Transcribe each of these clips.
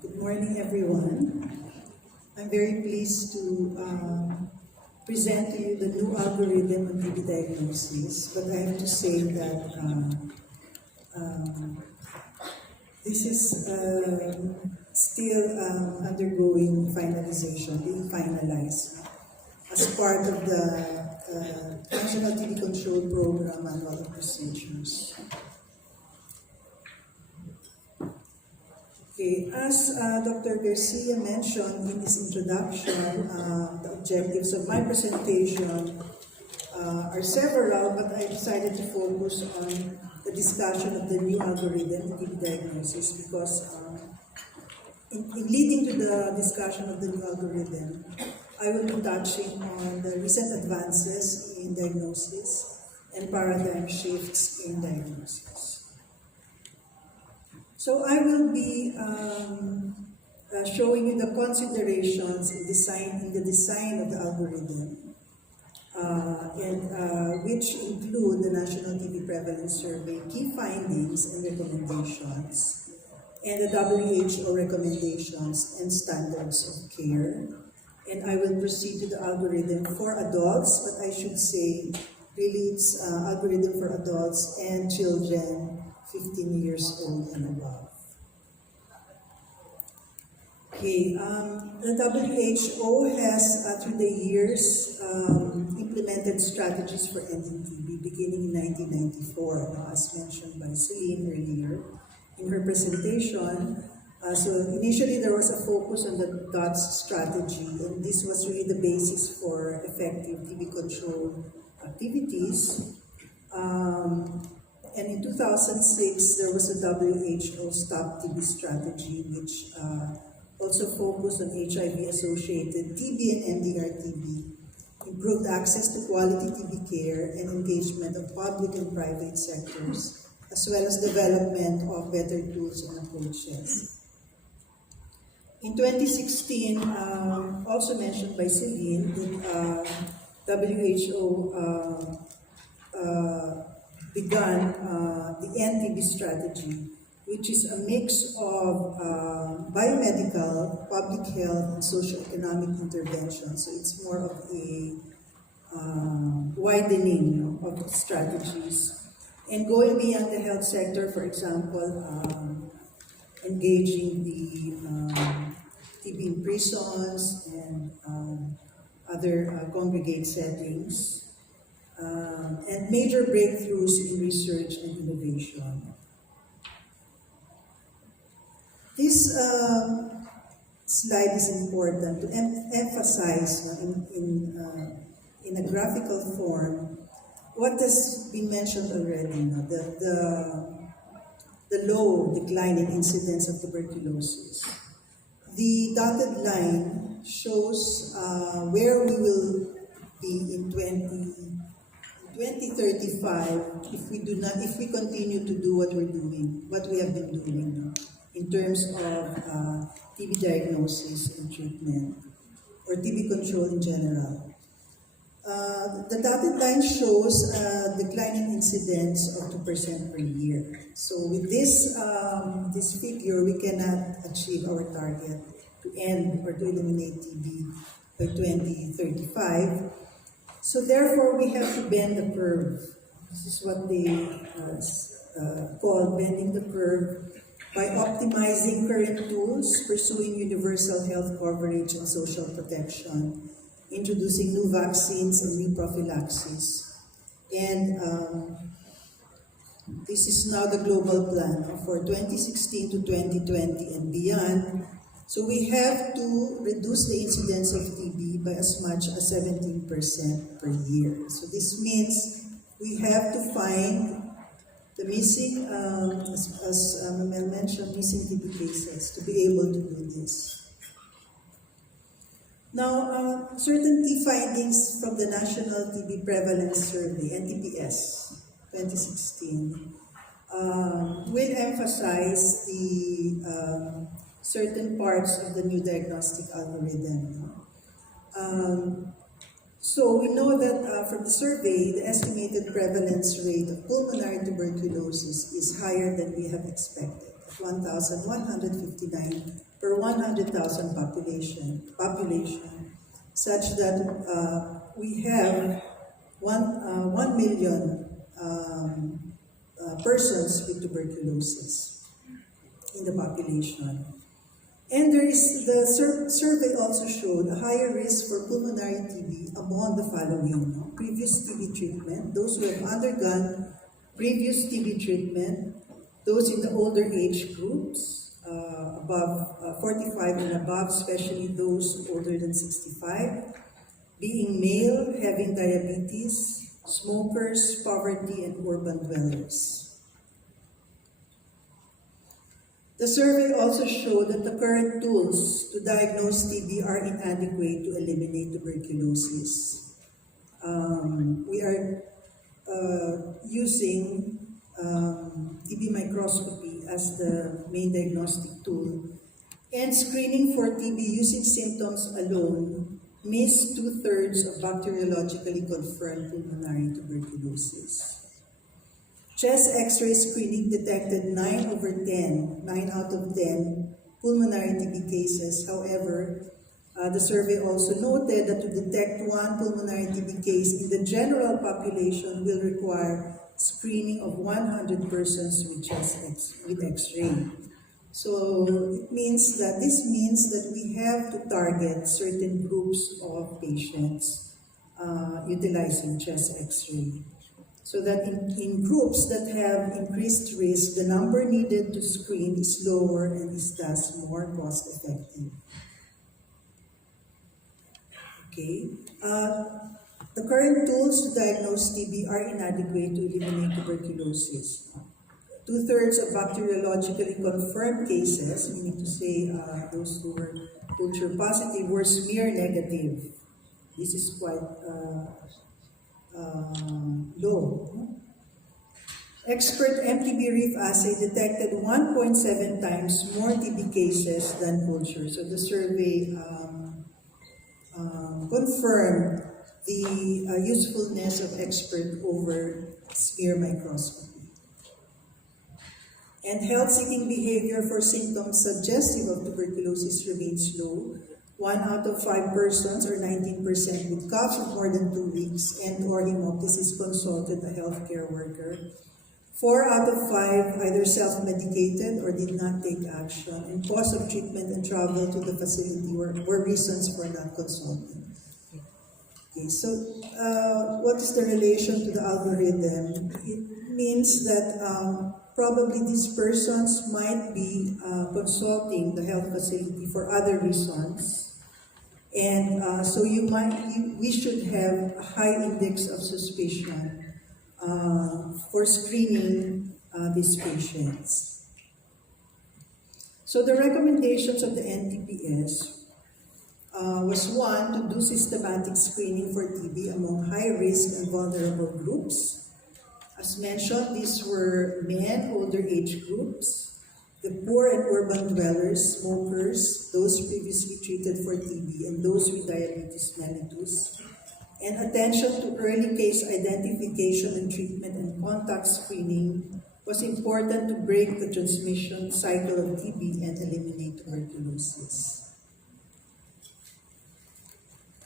Good morning, everyone. I'm very pleased to present to you the new algorithm on TB diagnosis, but I have to say that this is still undergoing finalization, being finalized as part of the National TB Control Program Manual of Procedures. Okay, as Dr. Garcia mentioned in his introduction, the objectives of my presentation are several, but I decided to focus on the discussion of the new algorithm, TB diagnosis, because in leading to the discussion of the new algorithm, I will be touching on the recent advances in diagnosis and paradigm shifts in diagnosis. So I will be showing you the considerations in the design of the algorithm, which include the National TB Prevalence Survey, key findings and recommendations, and the WHO recommendations and standards of care. And I will proceed to the algorithm for adults, but I should say, really it's algorithm for adults and children 15 years old and above. Okay, the WHO has, through the years, implemented strategies for ending TB beginning in 1994, as mentioned by Celine earlier in her presentation. So initially there was a focus on the DOTS strategy, and this was really the basis for effective TB control activities. And in 2006, there was a WHO Stop TB strategy, which also focused on HIV-associated TB and MDR-TB, improved access to quality TB care, and engagement of public and private sectors, as well as development of better tools and approaches. In 2016, also mentioned by Celine, the WHO began the NTB strategy, which is a mix of biomedical, public health, and socioeconomic intervention. So it's more of a widening of strategies. And going beyond the health sector, for example, engaging the TB in prisons and other congregate settings. And major breakthroughs in research and innovation. This slide is important to emphasize in a graphical form what has been mentioned already, the low decline in incidence of tuberculosis. The dotted line shows where we will be in 2035 if we continue to do what we have been doing in terms of TB diagnosis and treatment, or TB control in general. The dotted line shows a declining incidence of 2% per year. So with this figure, we cannot achieve our target to end or to eliminate TB by 2035. So therefore, we have to bend the curve. This is what they call bending the curve, by optimizing current tools, pursuing universal health coverage and social protection, introducing new vaccines and new prophylaxis. And this is now the global plan for 2016 to 2020 and beyond. So we have to reduce the incidence of TB by as much as 17% per year. So this means we have to find the missing, as Mel mentioned, missing TB cases to be able to do this. Now, certain key findings from the National TB Prevalence Survey, NTPS 2016, will emphasize the certain parts of the new diagnostic algorithm. So we know that from the survey, the estimated prevalence rate of pulmonary tuberculosis is higher than we have expected, 1,159 per 100,000 population, such that we have 1 million persons with tuberculosis in the population. And the survey also showed a higher risk for pulmonary TB among the following: previous TB treatment, those who have undergone previous TB treatment, those in the older age groups, above 45 and above, especially those older than 65, being male, having diabetes, smokers, poverty, and urban dwellers. The survey also showed that the current tools to diagnose TB are inadequate to eliminate tuberculosis. We are using TB microscopy as the main diagnostic tool, and screening for TB using symptoms alone missed 2/3 of bacteriologically confirmed pulmonary tuberculosis. Chest X-ray screening detected 9 out of 10 pulmonary TB cases. However, the survey also noted that to detect one pulmonary TB case in the general population will require screening of 100 persons with X-ray. So this means that we have to target certain groups of patients utilizing chest X-ray. So that in groups that have increased risk, the number needed to screen is lower and is thus more cost-effective. Okay. The current tools to diagnose TB are inadequate to eliminate tuberculosis. 2/3 of bacteriologically confirmed cases, meaning to say those who were culture positive, were smear negative. This is quite low. Expert MTB reef assay detected 1.7 times more TB cases than culture. So the survey confirmed the usefulness of expert over smear microscopy. And health-seeking behavior for symptoms suggestive of tuberculosis remains low. 1 out of 5 persons, or 19%, with cough of more than 2 weeks and or hemoptysis consulted a healthcare worker. 4 out of 5 either self-medicated or did not take action, and cause of treatment and travel to the facility were reasons for not consulting. Okay, so what is the relation to the algorithm? It means that probably these persons might be consulting the health facility for other reasons. And so we should have a high index of suspicion for screening these patients. So the recommendations of the NTPS was one, to do systematic screening for TB among high-risk and vulnerable groups. As mentioned, these were men, older age groups, the poor and urban dwellers, smokers, those previously treated for TB, and those with diabetes mellitus. And attention to early case identification and treatment and contact screening was important to break the transmission cycle of TB and eliminate tuberculosis.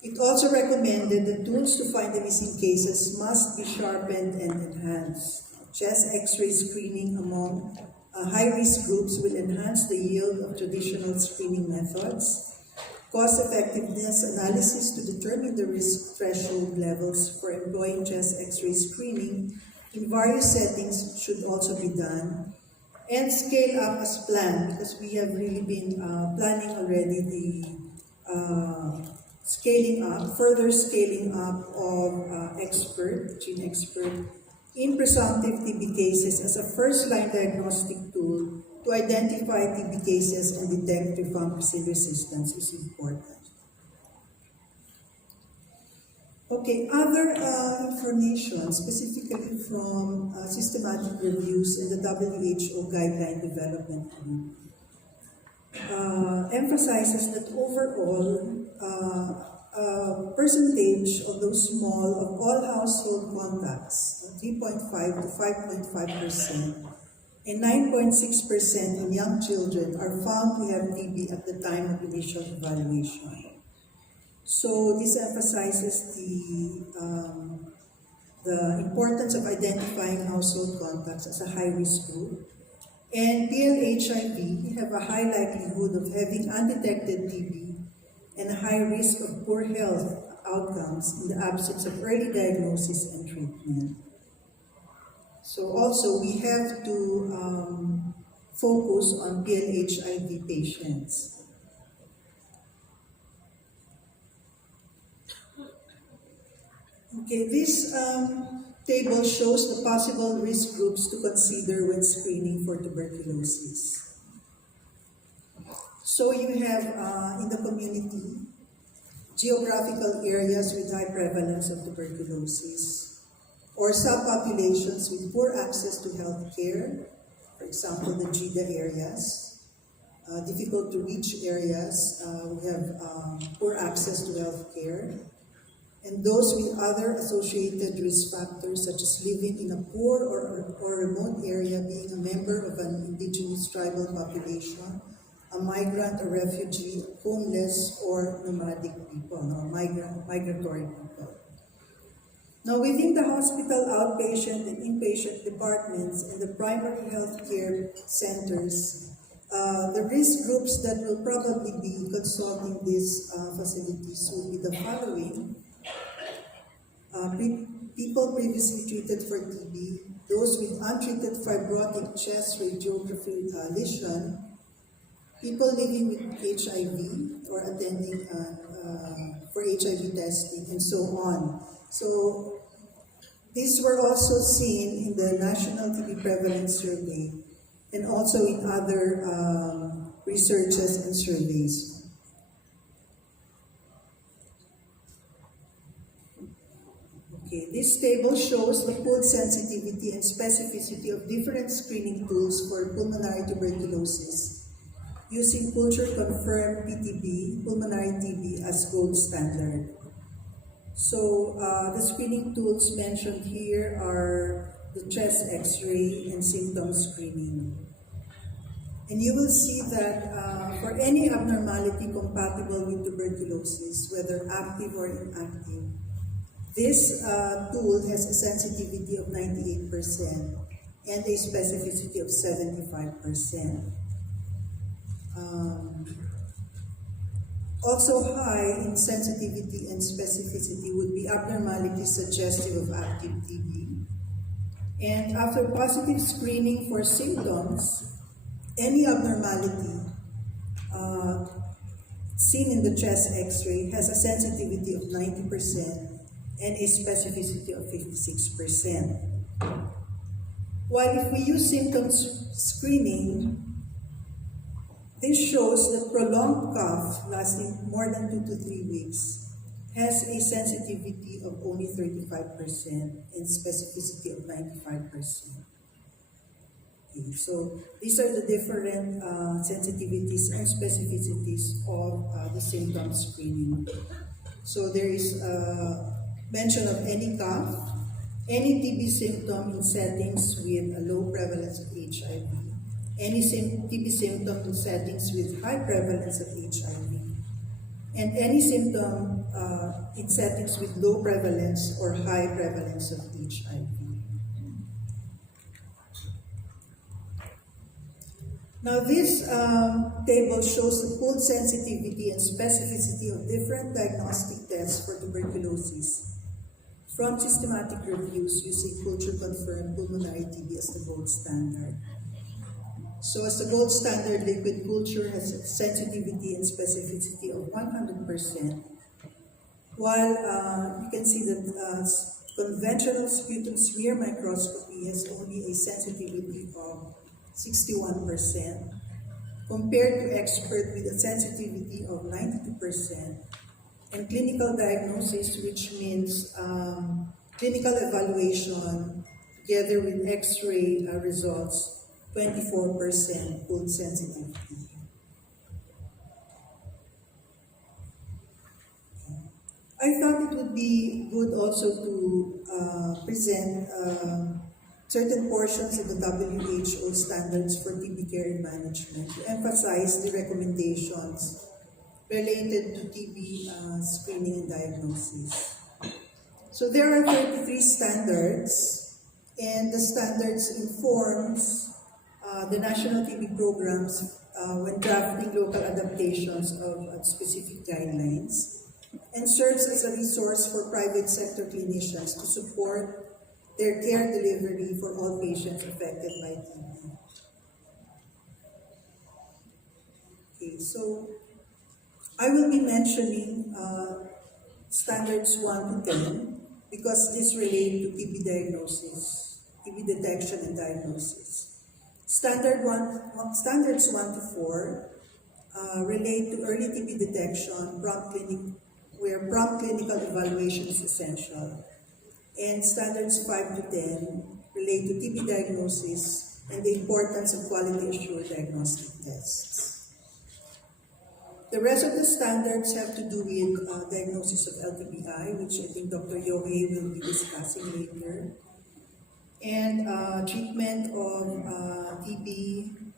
It also recommended that tools to find the missing cases must be sharpened and enhanced. Chest X-ray screening among high-risk groups will enhance the yield of traditional screening methods. Cost-effectiveness analysis to determine the risk threshold levels for employing chest X-ray screening in various settings should also be done. And scale up as planned, because we have really been planning already the further scaling up of gene expert in presumptive TB cases as a first-line diagnostic tool to identify TB cases and detect rifampicin resistance is important. Okay, other information, specifically from systematic reviews in the WHO guideline development group, emphasizes that overall, percentage of those small of all household contacts, 3.5 to 5.5%, and 9.6% in young children are found to have TB at the time of initial evaluation. So this emphasizes the importance of identifying household contacts as a high-risk group. And PLHIV have a high likelihood of having undetected TB and a high risk of poor health outcomes in the absence of early diagnosis and treatment. So also we have to focus on PLHIV patients. Okay, this table shows the possible risk groups to consider when screening for tuberculosis. So you have in the community, geographical areas with high prevalence of tuberculosis, or subpopulations with poor access to health care, for example, the GIDA areas, difficult to reach areas, we have poor access to health care, and those with other associated risk factors such as living in a poor or remote area, being a member of an indigenous tribal population, a migrant or refugee, homeless, or nomadic people, or migratory people. Now, within the hospital outpatient and inpatient departments and the primary health care centers, the risk groups that will probably be consulting these facilities will be the following. People previously treated for TB, those with untreated fibrotic chest radiography lesion, people living with HIV or attending for HIV testing, and so on. So these were also seen in the National TB Prevalence Survey and also in other researches and surveys. Okay, this table shows the pooled sensitivity and specificity of different screening tools for pulmonary tuberculosis using culture-confirmed PTB, pulmonary TB, as gold standard. So the screening tools mentioned here are the chest X-ray and symptom screening. And you will see that for any abnormality compatible with tuberculosis, whether active or inactive, this tool has a sensitivity of 98% and a specificity of 75%. Also high in sensitivity and specificity would be abnormalities suggestive of active TB. And after positive screening for symptoms, any abnormality seen in the chest X-ray has a sensitivity of 90% and a specificity of 56%. While if we use symptoms screening, this shows that prolonged cough lasting more than 2 to 3 weeks has a sensitivity of only 35% and specificity of 95%. Okay, so these are the different sensitivities and specificities of the symptom screening. So there is mention of any cough, any TB symptom in settings with a low prevalence of HIV, any TB symptom in settings with high prevalence of HIV, and any symptom in settings with low prevalence or high prevalence of HIV. Now this table shows the pooled sensitivity and specificity of different diagnostic tests for tuberculosis from systematic reviews using culture-confirmed pulmonary TB as the gold standard. So as the gold standard, liquid culture has a sensitivity and specificity of 100%, while you can see that conventional sputum smear microscopy has only a sensitivity of 61%, compared to expert with a sensitivity of 92%, and clinical diagnosis, which means clinical evaluation together with X-ray results, 24% pooled sensitivity. I thought it would be good also to present certain portions of the WHO standards for TB care and management to emphasize the recommendations related to TB screening and diagnosis. So there are 33 standards, and the standards informs the national TB programs when drafting local adaptations of specific guidelines, and serves as a resource for private sector clinicians to support their care delivery for all patients affected by TB. Okay, so I will be mentioning standards 1 to 10 because these relate to TB diagnosis, TB detection and diagnosis. Standards 1 to 4 relate to early TB detection, where prompt clinical evaluation is essential. And standards 5 to 10 relate to TB diagnosis and the importance of quality assured diagnostic tests. The rest of the standards have to do with diagnosis of LTBI, which I think Dr. Yohei will be discussing later, and treatment of TB,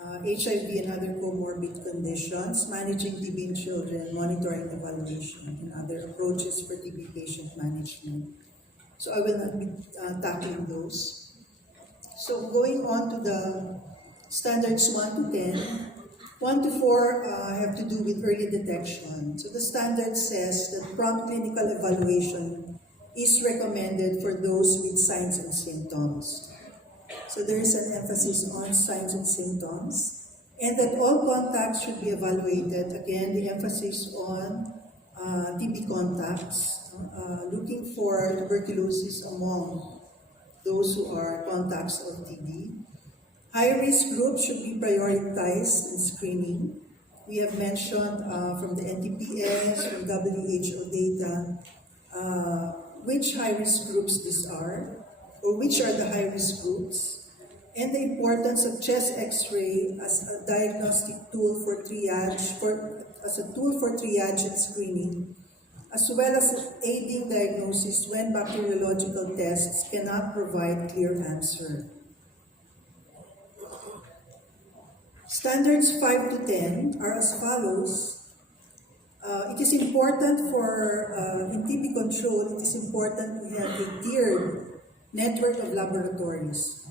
HIV and other comorbid conditions, managing TB in children, monitoring evaluation, and other approaches for TB patient management. So I will not be tackling those. So going on to the standards 1 to 10, 1 to 4 have to do with early detection. So the standard says that prompt clinical evaluation is recommended for those with signs and symptoms. So there is an emphasis on signs and symptoms, and that all contacts should be evaluated. Again, the emphasis on TB contacts, looking for tuberculosis among those who are contacts of TB. High-risk groups should be prioritized in screening. We have mentioned from the NTPS, from WHO data, which high-risk groups these are, or which are the high-risk groups, and the importance of chest X-ray as a diagnostic tool for triage, and screening, as well as aiding diagnosis when bacteriological tests cannot provide clear answer. Standards 5 to 10 are as follows. It is important for, in TB control, it is important to have a tiered network of laboratories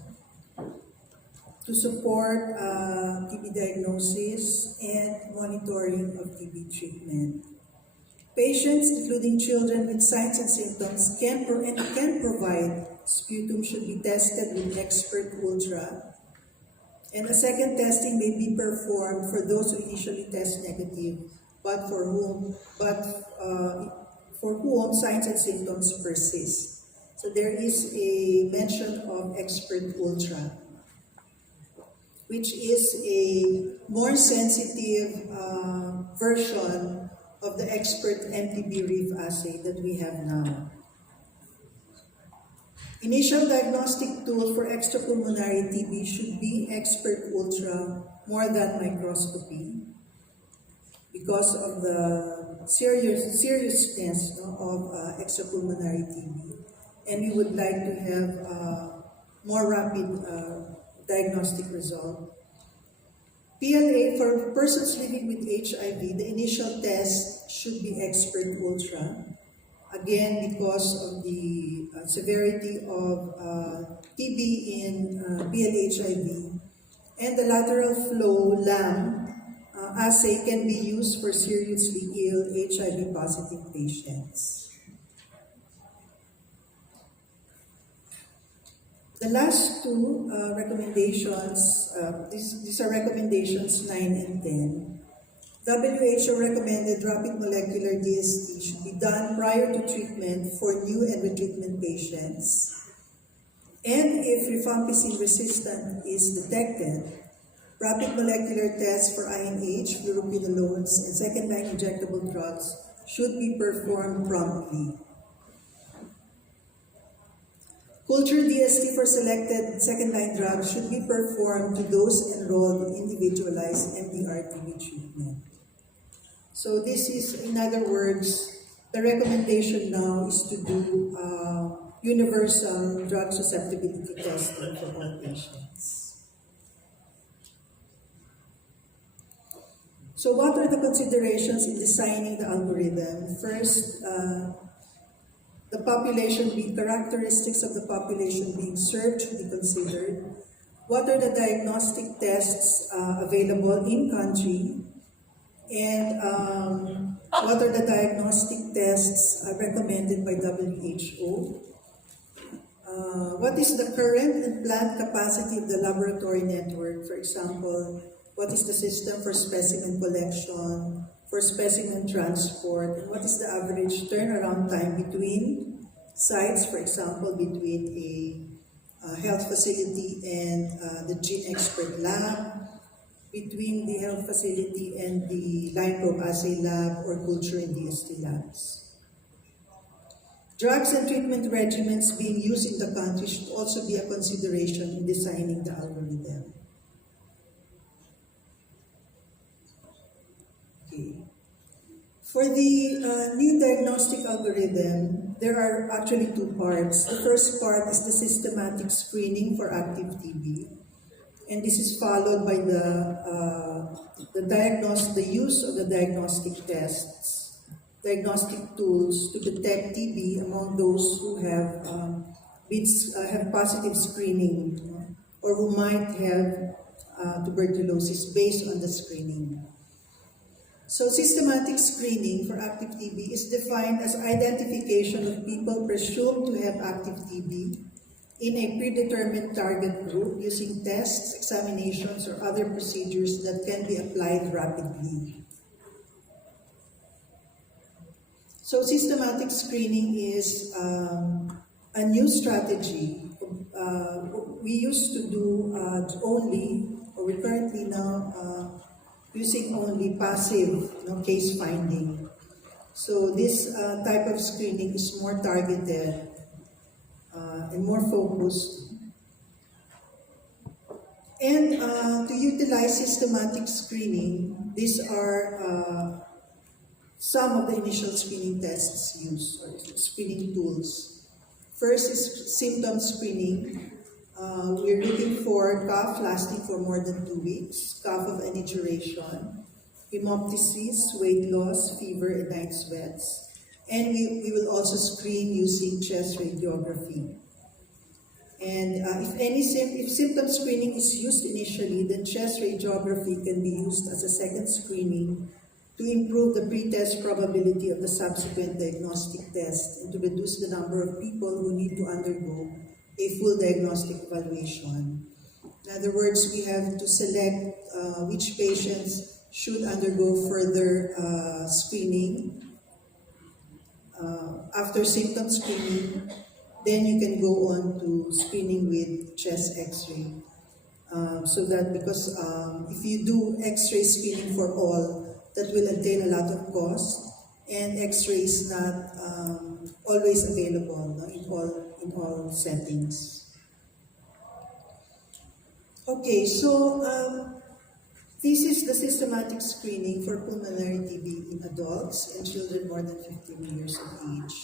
to support TB diagnosis and monitoring of TB treatment. Patients, including children with signs and symptoms, can provide sputum should be tested with expert ultra, and a second testing may be performed for those who initially test negative, but for whom signs and symptoms persist. So there is a mention of expert ultra, which is a more sensitive version of the expert MTB reef assay that we have now. Initial diagnostic tool for extrapulmonary TB should be expert ultra more than microscopy because of the seriousness of extrapulmonary TB. And we would like to have more rapid diagnostic result. PLA, for persons living with HIV, the initial test should be expert ultra. Again, because of the severity of TB in PLHIV, and the lateral flow LAM assay can be used for seriously ill HIV positive patients. The last two recommendations, these are recommendations 9 and 10. WHO recommended rapid molecular DST should be done prior to treatment for new and retreatment patients. And if rifampicin resistant is detected, rapid molecular tests for INH, fluoroquinolones, and second-line injectable drugs should be performed promptly. Culture DST for selected second-line drugs should be performed to those enrolled in individualized MDR-TB treatment. So this is, in other words, the recommendation now is to do universal drug susceptibility testing for all patients. So what are the considerations in designing the algorithm? First, the characteristics of the population being served should be considered. What are the diagnostic tests available in country? And what are the diagnostic tests recommended by WHO? What is the current and planned capacity of the laboratory network? For example, what is the system for specimen collection, for specimen transport, and what is the average turnaround time between sites, for example, between a health facility and the gene expert lab, between the health facility and the line probe assay lab or culture and DST labs. Drugs and treatment regimens being used in the country should also be a consideration in designing the algorithm. Okay. For the new diagnostic algorithm, there are actually two parts. The first part is the systematic screening for active TB. And this is followed by the use of the diagnostic tests, diagnostic tools to detect TB among those who have positive screening or who might have tuberculosis based on the screening. So systematic screening for active TB is defined as identification of people presumed to have active TB in a predetermined target group using tests, examinations, or other procedures that can be applied rapidly. So systematic screening is a new strategy. We used to do we currently now using only passive case finding. So this type of screening is more targeted and more focused. And to utilize systematic screening, these are some of the initial screening tests used, or screening tools. First is symptom screening. We're looking for cough lasting for more than 2 weeks, cough of any duration, hemoptysis, weight loss, fever, and night sweats. And we will also screen using chest radiography. And if symptom screening is used initially, then chest radiography can be used as a second screening to improve the pretest probability of the subsequent diagnostic test and to reduce the number of people who need to undergo a full diagnostic evaluation. In other words, we have to select which patients should undergo further screening. After symptom screening, then you can go on to screening with chest x-ray. So that because if you do x-ray screening for all, that will entail a lot of cost, and x-ray is not always available in all settings. Okay, so this is the systematic screening for pulmonary TB in adults and children more than 15 years of age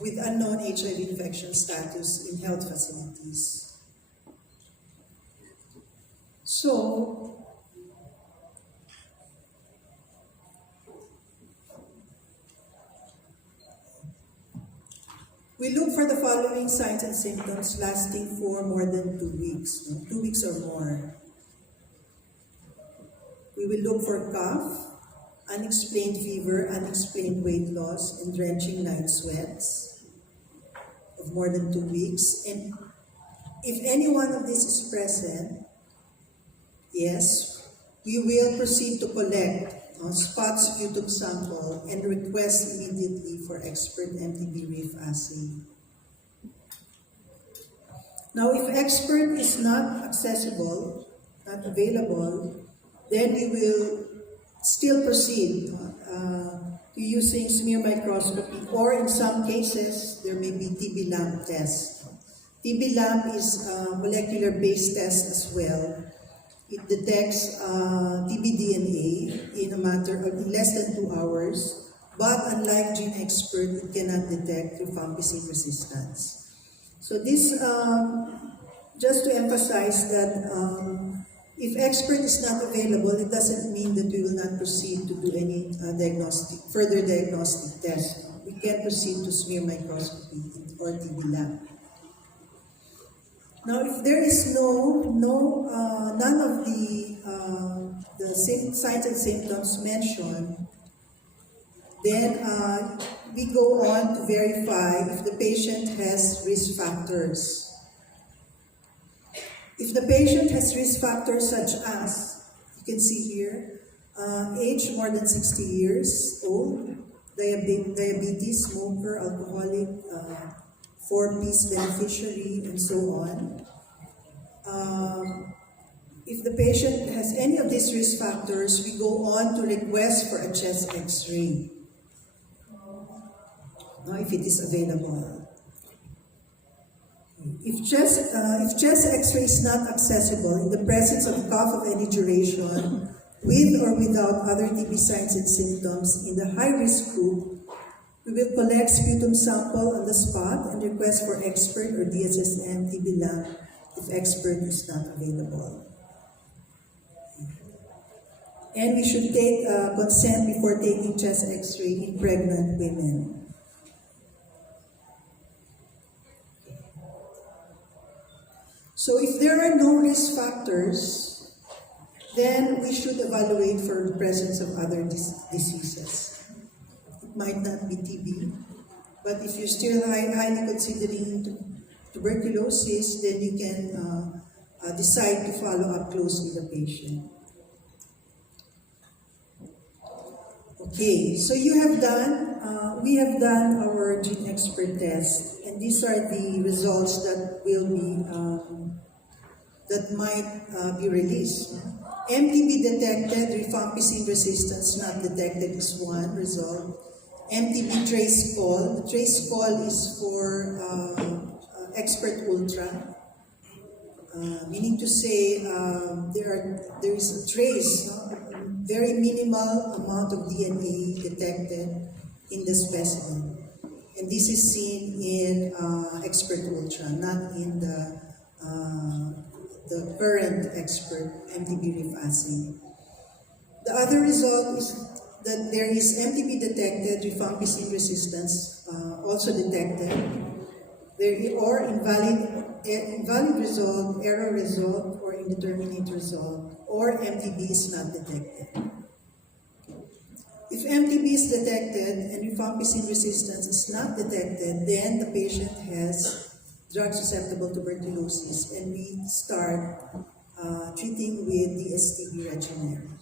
with unknown HIV infection status in health facilities. So, we look for the following signs and symptoms lasting for more than 2 weeks, 2 weeks or more. We will look for cough, unexplained fever, unexplained weight loss, and drenching night sweats of more than 2 weeks. And if any one of these is present, yes, we will proceed to collect spot sputum sample and request immediately for expert MTB reef assay. Now, if expert is not accessible, not available, then we will still proceed to using smear microscopy, or in some cases, there may be TB lamp test. TB lamp is a molecular-based test as well. It detects TB DNA in a matter of less than 2 hours but unlike gene expert, it cannot detect rifampicin resistance. So this, just to emphasize that if expert is not available, it doesn't mean that we will not proceed to do any further diagnostic test. We can proceed to smear microscopy or TB lab. Now, if there is none of the signs and symptoms mentioned, then we go on to verify if the patient has risk factors. If the patient has risk factors such as, you can see here, age more than 60 years old, diabetes, smoker, alcoholic, 4-piece beneficiary, and so on. If the patient has any of these risk factors, we go on to request for a chest X-ray, if it is available. If chest X-ray is not accessible in the presence of cough of any duration, with or without other TB signs and symptoms in the high-risk group, we will collect sputum sample on the spot and request for expert or DSSM TB lab if expert is not available. And we should take consent before taking chest X-ray in pregnant women. So if there are no risk factors, then we should evaluate for the presence of other diseases. It might not be TB, but if you're still highly considering tuberculosis, then you can decide to follow up closely the patient. Okay, so we have done our gene expert test, and these are the results that will be that might be released. MTB detected, rifampicin resistance not detected is one result. MTB trace call. The trace call is for expert ultra, meaning to say there is a trace, very minimal amount of DNA detected in the specimen. And this is seen in expert ultra, not in the current expert MTB-RIF assay. The other result is that there is MTB detected, rifampicin resistance also detected. There are invalid result, error result, or indeterminate result, or MTB is not detected. If MTB is detected and rifampicin resistance is not detected, then the patient has drug-susceptible tuberculosis, and we start treating with the STB regimen.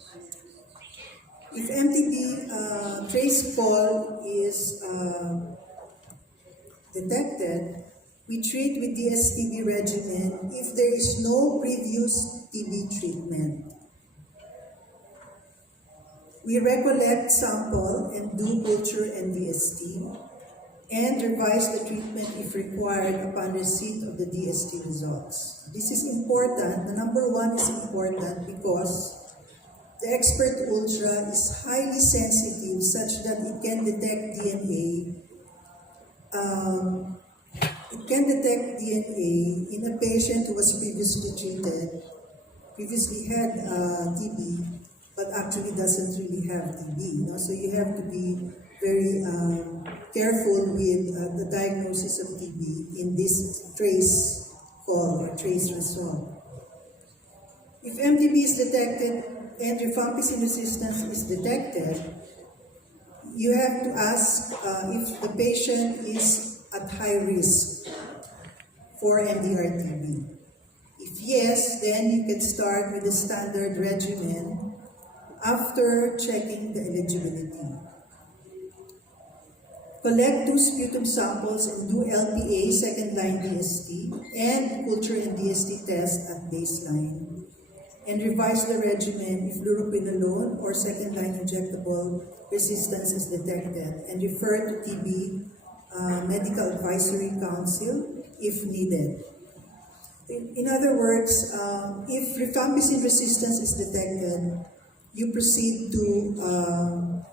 If MTB trace call is detected, we treat with the STB regimen if there is no previous TB treatment. We recollect sample and do culture and DST, and revise the treatment if required upon receipt of the DST results. This is important. The number one is important because the expert ultra is highly sensitive such that it can detect DNA. It can detect DNA in a patient who was previously had TB, but actually doesn't really have TB. So you have to be very careful with the diagnosis of TB in this trace call or trace result. If MTB is detected and rifampicin resistance is detected, you have to ask if the patient is at high risk for MDR-TB. If yes, then you can start with the standard regimen after checking the eligibility. Collect 2 sputum samples and do LPA, second-line DST, and culture and DST test at baseline. And revise the regimen if fluoroquinolone or second-line injectable resistance is detected, and refer to TB Medical Advisory Council if needed. In other words, if rifampicin resistance is detected, you proceed to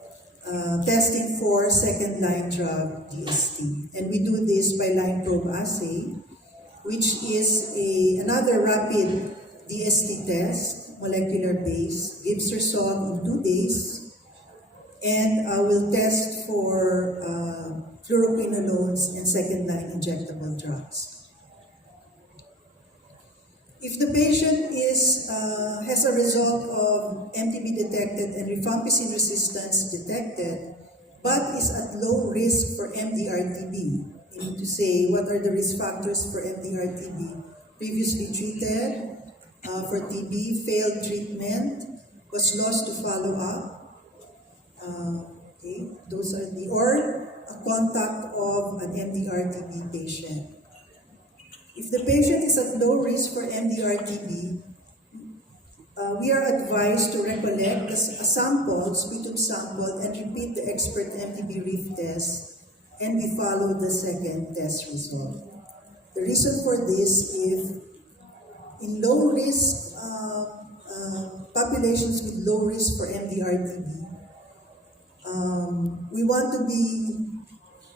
testing for second-line drug DST. And we do this by line probe assay, which is another rapid DST test, molecular base, gives result in 2 days, and will test for fluoroquinolones and second-line injectable drugs. If the patient has a result of MTB detected and rifampicin resistance detected, but is at low risk for MDR-TB, you need to say what are the risk factors for MDR-TB? Previously treated for TB, failed treatment, was lost to follow-up. Okay, those are or a contact of an MDR-TB patient. If the patient is at low risk for MDR-TB, we are advised to recollect a sample, sputum sample, and repeat the expert MTB reef test, and we follow the second test result. The reason for this is in low risk populations with low risk for MDR-TB, we want to be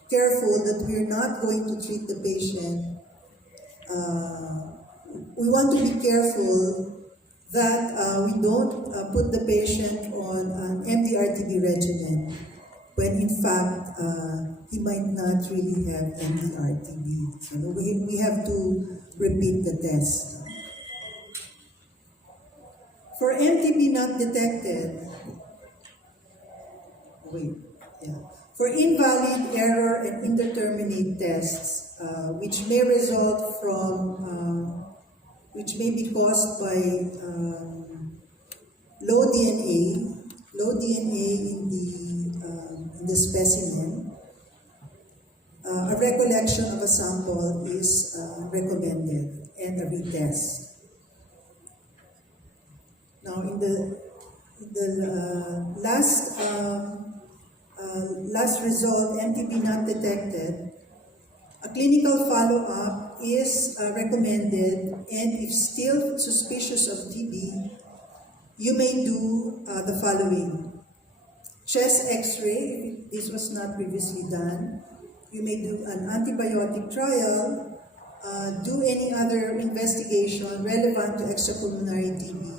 careful that we're not going to treat the patient. We want to be careful that we don't put the patient on an MDR-TB regimen when in fact he might not really have MDR-TB. So we have to repeat the test. For MTB not detected, for invalid, error, and indeterminate tests, which may result from, which may be caused by low DNA in the specimen, a recollection of a sample is recommended and a retest. Now, in the last result, MTB not detected, a clinical follow-up is recommended, and if still suspicious of TB, you may do the following. Chest X-ray, if this was not previously done. You may do an antibiotic trial, do any other investigation relevant to extrapulmonary TB,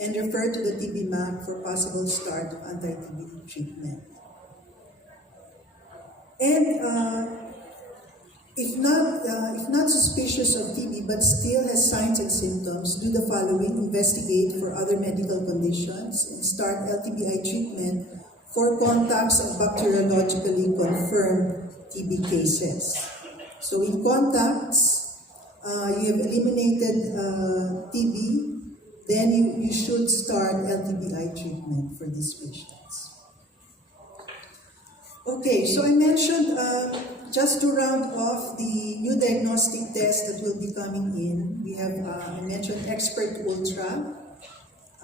and refer to the TB map for possible start of anti-TB treatment. And if not suspicious of TB but still has signs and symptoms, do the following: investigate for other medical conditions and start LTBI treatment for contacts of bacteriologically confirmed TB cases. So in contacts, you have eliminated TB, then you should start LTBI treatment for these patients. Okay, so I mentioned, just to round off the new diagnostic test that will be coming in, we have, I mentioned Expert Ultra.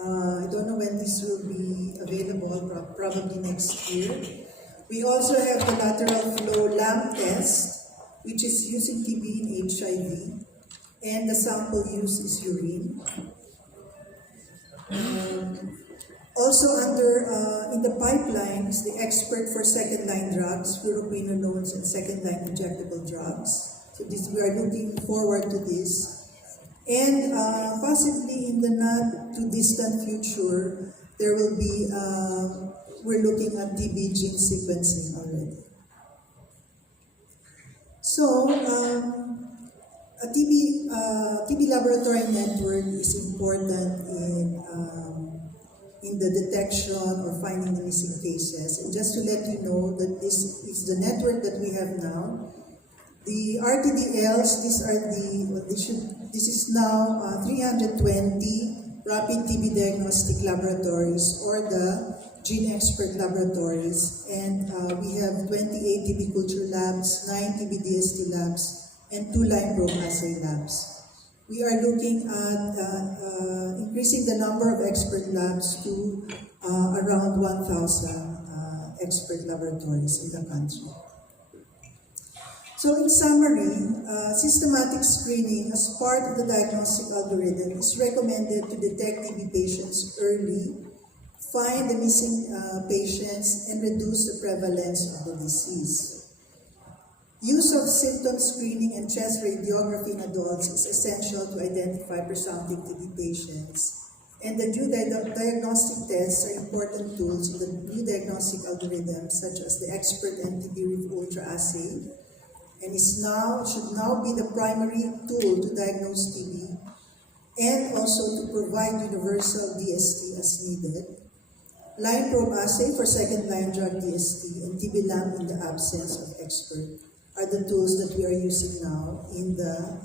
I don't know when this will be available, probably next year. We also have the lateral flow LAMP test, which is using TB in HIV, and the sample used is urine. Also in the pipeline is the expert for second-line drugs, fluoroquinolones and second-line injectable drugs. So we are looking forward to this. And possibly in the not too distant future, there will be, we're looking at TB gene sequencing already. So, a TB laboratory network is important in the detection or finding the missing cases. And just to let you know that this is the network that we have now. The RTDLs, this is now 320 rapid TB diagnostic laboratories or the gene expert laboratories. And we have 28 TB culture labs, 9 TB DST labs, and 2 line probe assay labs. We are looking at increasing the number of expert labs to around 1,000 expert laboratories in the country. So in summary, systematic screening as part of the diagnostic algorithm is recommended to detect TB patients early find the missing patients, and reduce the prevalence of the disease. Use of symptom screening and chest radiography in adults is essential to identify presumptive TB patients. And the new diagnostic tests are important tools in the new diagnostic algorithms, such as the Expert and TB Ultra assay, and should now be the primary tool to diagnose TB, and also to provide universal DST as needed. Line probe assay for second-line drug DST and TB lamp in the absence of Expert are the tools that we are using now in the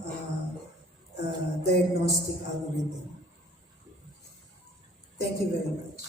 diagnostic algorithm. Thank you very much.